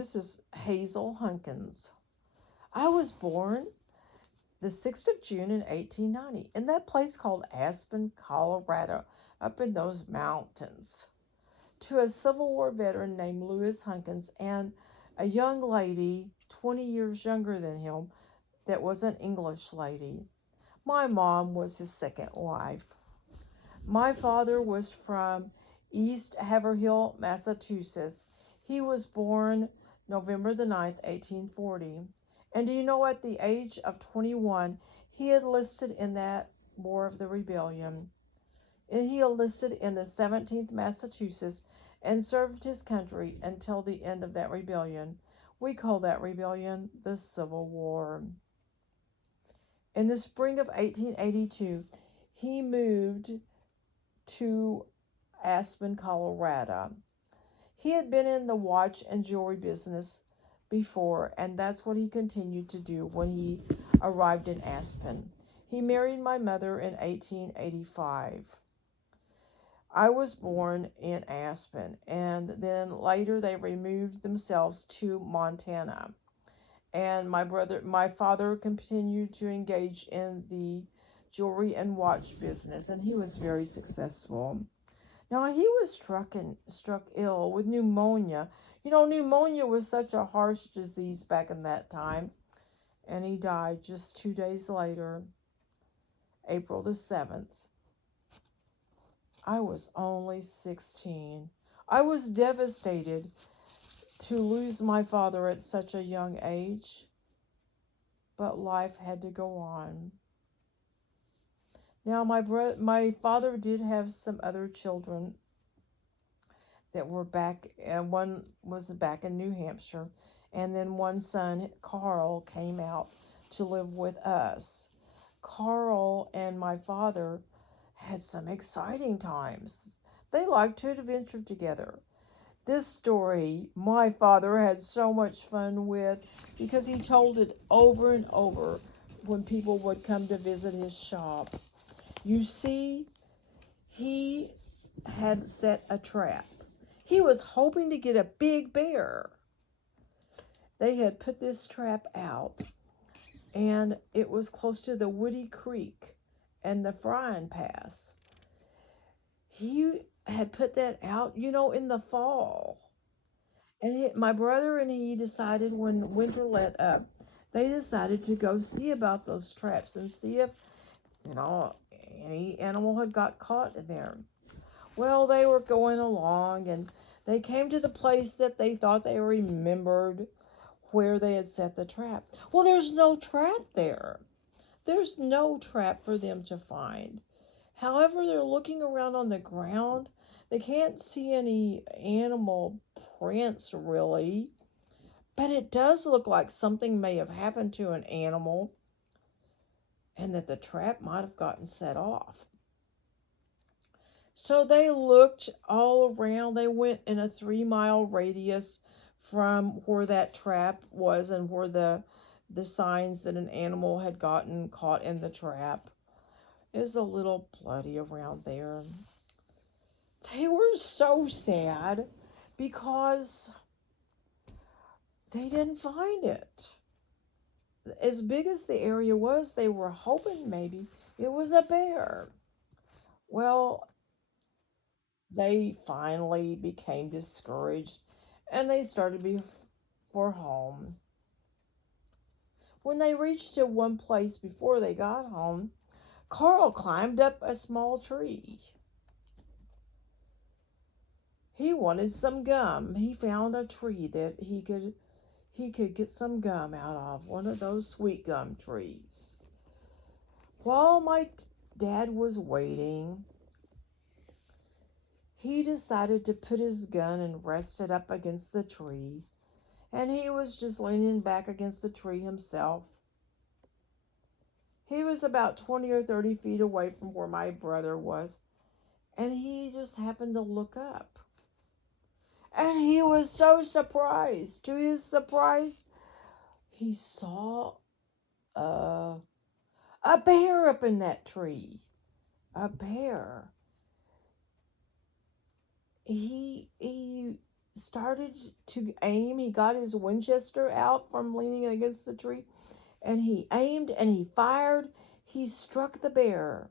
This is Hazel Hunkins. I was born the 6th of June in 1890 in that place called Aspen, Colorado, up in those mountains, to a Civil War veteran named Lewis Hunkins and a young lady 20 years younger than him that was an English lady. My mom was his second wife. My father was from East Haverhill, Massachusetts. He was born November the 9th, 1840. And do you know, at the age of 21, he enlisted in that War of the Rebellion. And he enlisted in the 17th Massachusetts and served his country until the end of that rebellion. We call that rebellion the Civil War. In the spring of 1882, he moved to Aspen, Colorado. He had been in the watch and jewelry business before, and that's what he continued to do when he arrived in Aspen. He married my mother in 1885. I was born in Aspen, and then later they removed themselves to Montana. And my father continued to engage in the jewelry and watch business, and he was very successful. Now he was struck ill with pneumonia. You know, pneumonia was such a harsh disease back in that time, and he died just 2 days later, April the 7th. I was only 16. I was devastated to lose my father at such a young age, but life had to go on. Now my father did have some other children that were back, and one was back in New Hampshire, and then one son, Carl, came out to live with us. Carl and my father had some exciting times. They liked to adventure together. This story my father had so much fun with because he told it over and over when people would come to visit his shop. You see, he had set a trap. He was hoping to get a big bear. They had put this trap out, and it was close to the Woody Creek and the Frying Pass. He had put that out, in the fall. And my brother and he decided, when winter let up, they decided to go see about those traps and see if, you know, any animal had got caught in there. Well, they were going along, and they came to the place that they thought they remembered where they had set the trap. Well, there's no trap there. There's no trap for them to find. However, they're looking around on the ground. They can't see any animal prints really, but it does look like something may have happened to an animal and that the trap might have gotten set off. So they looked all around. They went in a 3-mile radius from where that trap was and where the signs that an animal had gotten caught in the trap. It was a little bloody around there. They were so sad because they didn't find it. As big as the area was, they were hoping maybe it was a bear. Well, they finally became discouraged and they started to be for home. When they reached to one place before they got home, Carl climbed up a small tree. He wanted some gum. He found a tree that he could get some gum out of, one of those sweet gum trees. While my dad was waiting, he decided to put his gun and rest it up against the tree, and he was just leaning back against the tree himself. He was about 20 or 30 feet away from where my brother was, and he just happened to look up. And he was so surprised. To his surprise, he saw a, a bear up in that tree. A bear. He started to aim. He got his Winchester out from leaning against the tree, and he aimed and he fired. He struck the bear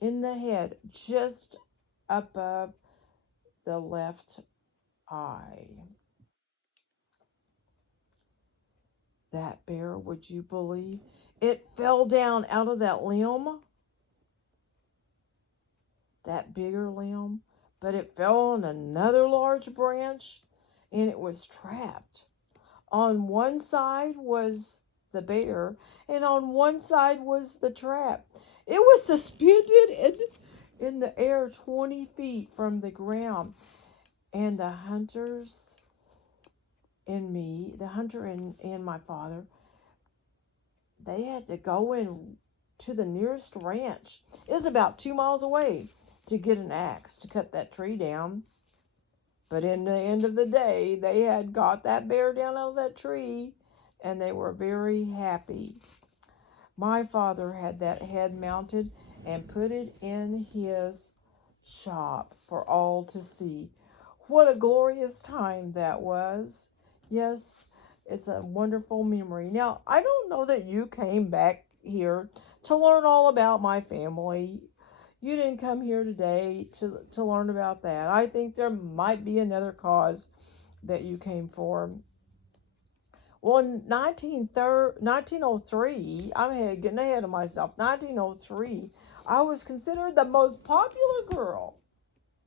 in the head just above the left eye. That bear, would you believe? It fell down out of that limb, that bigger limb, but it fell on another large branch and it was trapped. On one side was the bear, and on one side was the trap. It was suspended in the air 20 feet from the ground, and the hunters and me, the hunter and my father, they had to go in to the nearest ranch. It was about 2 miles away to get an axe to cut that tree down. But in the end of the day, they had got that bear down out of that tree and they were very happy. My father had that head mounted and put it in his shop for all to see. What a glorious time that was. Yes, it's a wonderful memory. Now, I don't know that you came back here to learn all about my family. You didn't come here today to learn about that. I think there might be another cause that you came for. Well, in 1903, getting ahead of myself. 1903, I was considered the most popular girl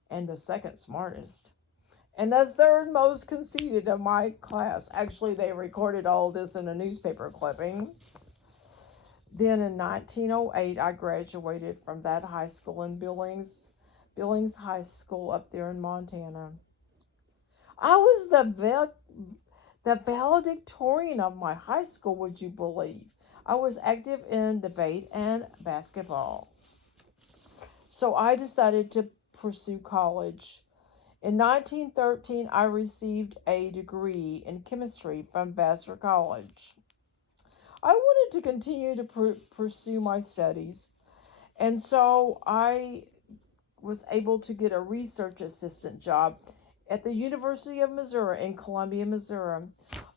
and the second smartest and the third most conceited of my class. Actually, they recorded all this in a newspaper clipping. Then in 1908, I graduated from that high school in Billings High School up there in Montana. I was the valedictorian of my high school, would you believe? I was active in debate and basketball. So I decided to pursue college. In 1913, I received a degree in chemistry from Vassar College. I wanted to continue to pursue my studies, and so I was able to get a research assistant job at the University of Missouri in Columbia, Missouri.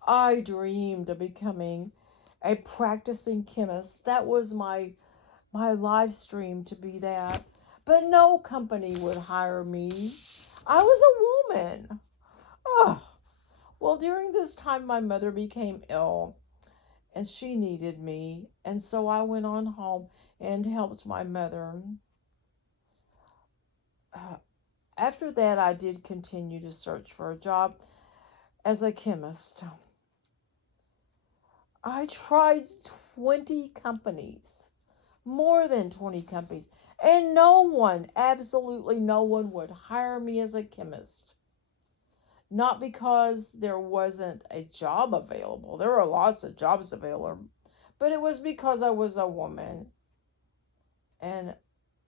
I dreamed of becoming a practicing chemist. That was my live stream to be that. But no company would hire me. I was a woman. Oh, well, during this time, my mother became ill and she needed me. And so I went on home and helped my mother. Uh, After that, I did continue to search for a job as a chemist. I tried 20 companies, more than 20 companies, and no one, absolutely no one, would hire me as a chemist. Not because there wasn't a job available, there were lots of jobs available, but it was because I was a woman, and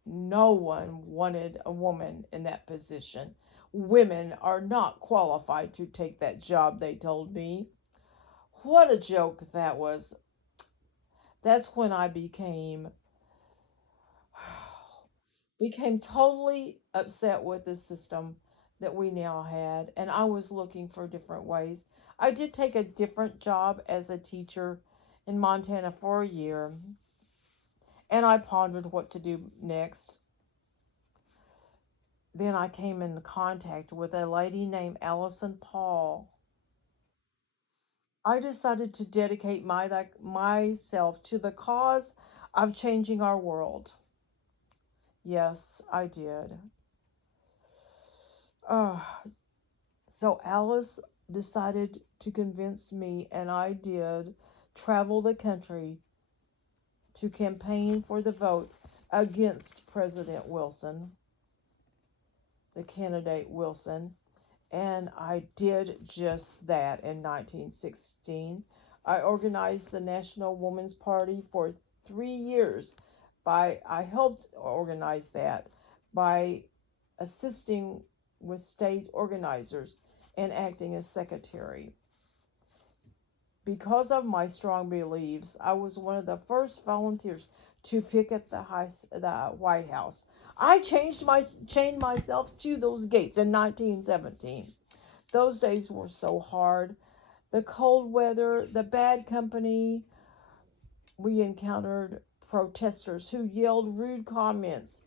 no one wanted a woman in that position. Women are not qualified to take that job, they told me. What a joke that was. That's when I became totally upset with the system that we now had, and I was looking for different ways. I did take a different job as a teacher in Montana for a year, and I pondered what to do next. Then I came in contact with a lady named Allison Paul. I decided to dedicate myself to the cause of changing our world. Yes, I did. Uh, so Alice decided to convince me, and I did travel the country to campaign for the vote against President Wilson, the candidate Wilson. And I did just that in 1916. I organized the National Woman's Party for 3 years. I helped organize that by assisting with state organizers and acting as secretary. Because of my strong beliefs, I was one of the first volunteers to picket the White House. I chained myself to those gates in 1917. Those days were so hard. The cold weather, the bad company. We encountered protesters who yelled rude comments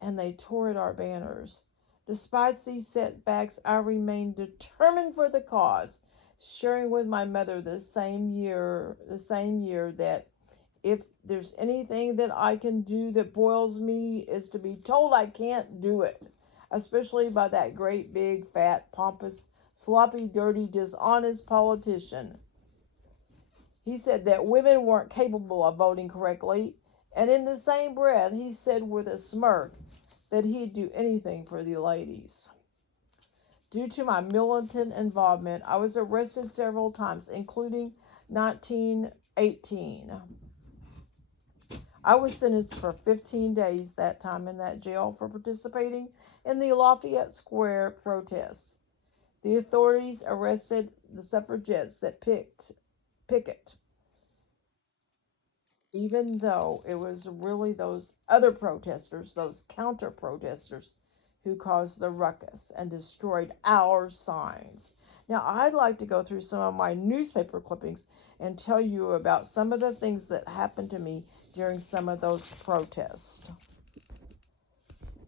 and they tore at our banners. Despite these setbacks, I remained determined for the cause, sharing with my mother the same year that if there's anything that I can do that boils me is to be told I can't do it, especially by that great big fat pompous sloppy dirty dishonest politician. He said that women weren't capable of voting correctly, and in the same breath he said with a smirk that he'd do anything for the ladies. Due to my militant involvement, I was arrested several times, including 1918. I was sentenced for 15 days that time in that jail for participating in the Lafayette Square protests. The authorities arrested the suffragettes that picket, even though it was really those other protesters, those counter protesters, who caused the ruckus and destroyed our signs. Now, I'd like to go through some of my newspaper clippings and tell you about some of the things that happened to me during some of those protests.